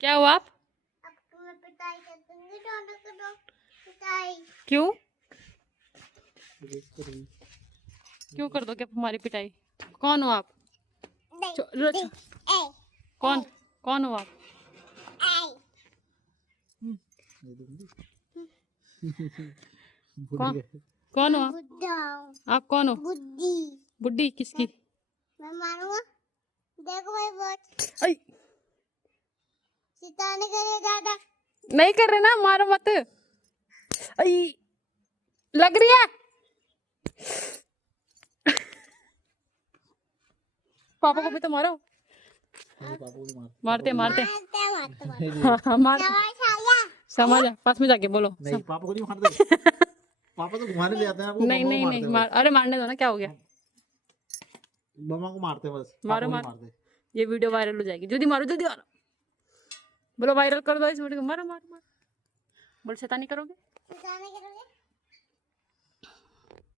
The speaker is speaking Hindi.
क्या हुआ आप? अब तुम्हें पिटाई कर दूंगी, दोनों को दो पिटाई। क्यों क्यों कर दोगे आप हमारी पिटाई? कौन हो आप? कौन कौन हो आप? कौन कौन हो आप? आप कौन हो? बुद्धि बुड्ढी किसकी? मैं मारूंगा, देखो भाई बहुत आई, सीता नहीं करे दादा। नहीं कर रहे ना, मारो मत। आई, लग रही है। पापा को भी तो मारो। मारते मारते हाँ, मार समझ आ, पास में जाके बोलो। नहीं पापा को नहीं मारते। पापा तो घुमाने ले जाते हैं आपको। नहीं नहीं नहीं मार, अरे मारने दो ना, क्या हो गया? मम्मा को मारते हैं बस, मारो पापा को नहीं मारो, मारते। ये वीडियो वायरल हो जाएगी। जल्दी मारो जल्दी मारो, बोलो वायरल कर दो इस वीडियो को। मारो मारो मारो, बोलो शैतानी करोगे। सीता नहीं करोगे